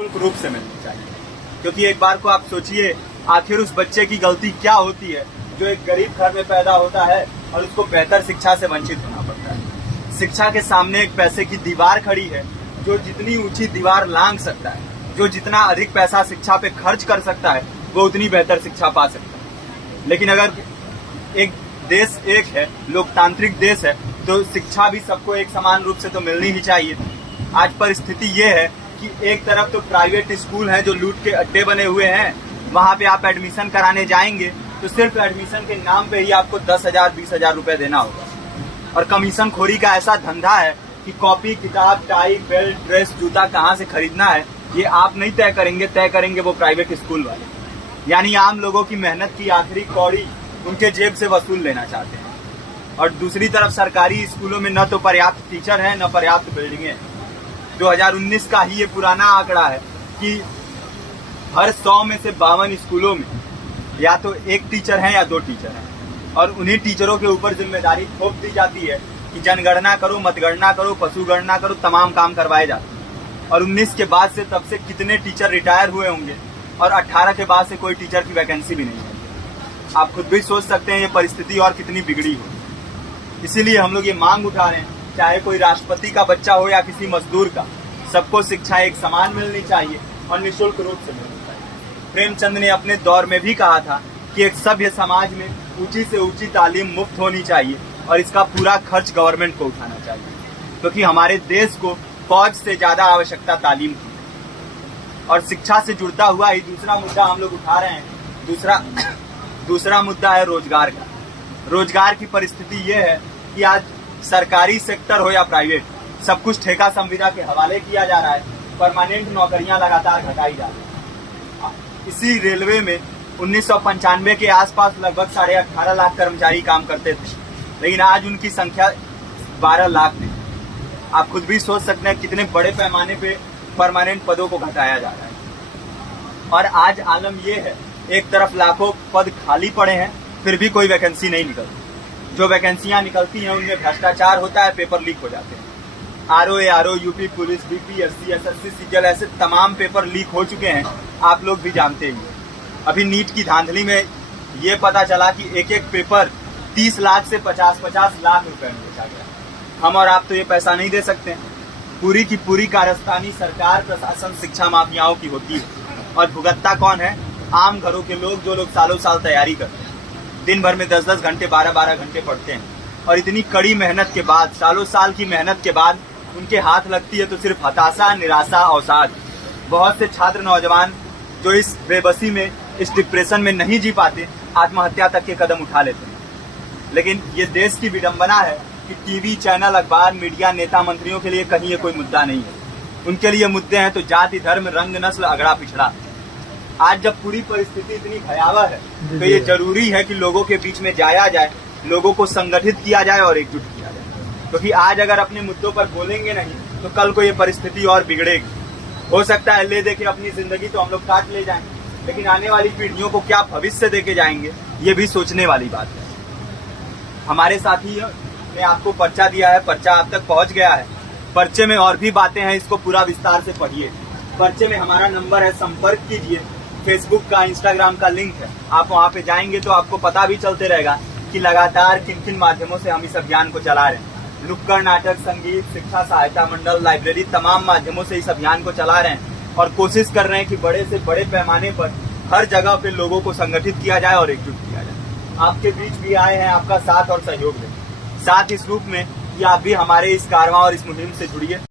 रूप से मिलनी चाहिए। क्योंकि एक बार को आप सोचिए, आखिर उस बच्चे की गलती क्या होती है जो एक गरीब घर में पैदा होता है और उसको बेहतर शिक्षा से वंचित होना पड़ता है। शिक्षा के सामने एक पैसे की दीवार खड़ी है, जो जितनी ऊंची दीवार लांघ सकता है, जो जितना अधिक पैसा शिक्षा पे खर्च कर सकता है, वो उतनी बेहतर शिक्षा पा सकता है। लेकिन अगर एक देश एक है, लोकतांत्रिक देश है, तो शिक्षा भी सबको एक समान रूप से तो मिलनी ही चाहिए। आज परिस्थिति ये है कि एक तरफ तो प्राइवेट स्कूल हैं जो लूट के अड्डे बने हुए हैं, वहां पे आप एडमिशन कराने जाएंगे तो सिर्फ एडमिशन के नाम पे ही आपको 10,000 20,000 रुपए देना होगा। और कमीशन खोरी का ऐसा धंधा है कि कॉपी, किताब, टाई, बेल्ट, ड्रेस, जूता कहाँ से खरीदना है ये आप नहीं तय करेंगे वो प्राइवेट स्कूल वाले। यानी आम लोगों की मेहनत की आखिरी कौड़ी उनके जेब से वसूल लेना चाहते हैं। और दूसरी तरफ सरकारी स्कूलों में न तो पर्याप्त टीचर है, न पर्याप्त बिल्डिंगें। 2019 का ही ये पुराना आंकड़ा है कि हर 100 में से 52 स्कूलों में या तो एक टीचर है या 2 टीचर हैं। और उन्हीं टीचरों के ऊपर जिम्मेदारी थोप दी जाती है कि जनगणना करो, मतगणना करो, पशु गणना करो, तमाम काम करवाए जाते हैं। और 19 के बाद से तब से कितने टीचर रिटायर हुए होंगे और 18 के बाद से कोई टीचर की वैकेंसी भी नहीं है। आप खुद भी सोच सकते हैं ये परिस्थिति और कितनी बिगड़ी हो। इसीलिए हम लोग ये मांग उठा रहे हैं, चाहे कोई राष्ट्रपति का बच्चा हो या किसी मजदूर का, सबको शिक्षा एक समान मिलनी चाहिए और निःशुल्क रूप से मिलनी चाहिए। प्रेमचंद ने अपने दौर में भी कहा था कि एक सभ्य समाज में ऊंची से ऊंची तालीम मुफ्त होनी चाहिए और इसका पूरा खर्च गवर्नमेंट को उठाना चाहिए, क्योंकि हमारे देश को फौज से ज्यादा आवश्यकता तालीम की है। और शिक्षा से जुड़ता हुआ ही दूसरा मुद्दा हम लोग उठा रहे हैं। दूसरा मुद्दा है रोजगार का। रोजगार की परिस्थिति ये है कि आज सरकारी सेक्टर हो या प्राइवेट, सब कुछ ठेका संविदा के हवाले किया जा रहा है। परमानेंट नौकरियां लगातार घटाई जा रही है। इसी रेलवे में 1995 के आसपास लगभग 18.5 लाख कर्मचारी काम करते थे, लेकिन आज उनकी संख्या 12 लाख है। आप खुद भी सोच सकते हैं कितने बड़े पैमाने पे परमानेंट पदों को घटाया जा रहा है। और आज आलम ये है, एक तरफ लाखों पद खाली पड़े हैं, फिर भी कोई वैकेंसी नहीं निकलती। जो वैकेंसियां निकलती हैं उनमें भ्रष्टाचार होता है, पेपर लीक हो जाते हैं। RO, UP police, BPSC, SSC, CGL, ऐसे तमाम पेपर लीक हो चुके हैं, आप लोग भी जानते ही हैं। अभी नीट की धांधली में ये पता चला कि एक एक पेपर 30 लाख से 50-50 लाख रुपए में बेचा गया। हम और आप तो ये पैसा नहीं दे सकते। पूरी की पूरी कारस्तानी सरकार, प्रशासन, शिक्षा माफियाओं की होती है। और भुगतता कौन है? आम घरों के लोग, जो लोग सालों साल तैयारी करते हैं, दिन भर में 10-10 घंटे, 12-12 घंटे पढ़ते हैं। और इतनी कड़ी मेहनत के बाद, सालों साल की मेहनत के बाद उनके हाथ लगती है तो सिर्फ हताशा, निराशा, अवसाद। बहुत से छात्र नौजवान जो इस बेबसी में, इस डिप्रेशन में नहीं जी पाते, आत्महत्या तक के कदम उठा लेते हैं। लेकिन ये देश की विडंबना है कि टीवी चैनल, अखबार, मीडिया, नेता, मंत्रियों के लिए कहीं ये कोई मुद्दा नहीं है। उनके लिए मुद्दे हैं तो जाति, धर्म, रंग, नस्ल, अगड़ा पिछड़ा। आज जब पूरी परिस्थिति इतनी भयावह है तो ये जरूरी है कि लोगों के बीच में जाया जाए, लोगों को संगठित किया जाए और एकजुट किया जाए। क्योंकि आज अगर अपने मुद्दों पर बोलेंगे नहीं तो कल को ये परिस्थिति और बिगड़ेगी। हो सकता है ले देके अपनी जिंदगी तो हम लोग काट ले जाएं, लेकिन आने वाली पीढ़ियों को क्या भविष्य देके जाएंगे, ये भी सोचने वाली बात है। हमारे साथी ने आपको पर्चा दिया है, पर्चा आप तक पहुंच गया है। पर्चे में और भी बातें हैं, इसको पूरा विस्तार से पढ़िए। पर्चे में हमारा नंबर है, संपर्क कीजिए। फेसबुक का, इंस्टाग्राम का लिंक है, आप वहाँ पे जाएंगे तो आपको पता भी चलते रहेगा कि लगातार किन किन माध्यमों से हम इस अभियान को चला रहे हैं। नुक्कड़ नाटक, संगीत, शिक्षा सहायता मंडल, लाइब्रेरी, तमाम माध्यमों से इस अभियान को चला रहे हैं और कोशिश कर रहे हैं कि बड़े से बड़े पैमाने पर हर जगह पे लोगों को संगठित किया जाए और एकजुट किया जाए। आपके बीच भी आए हैं, आपका साथ और सहयोग दें। साथ इस रूप में कि आप भी हमारे इस कारवां और इस मुहिम से जुड़िए।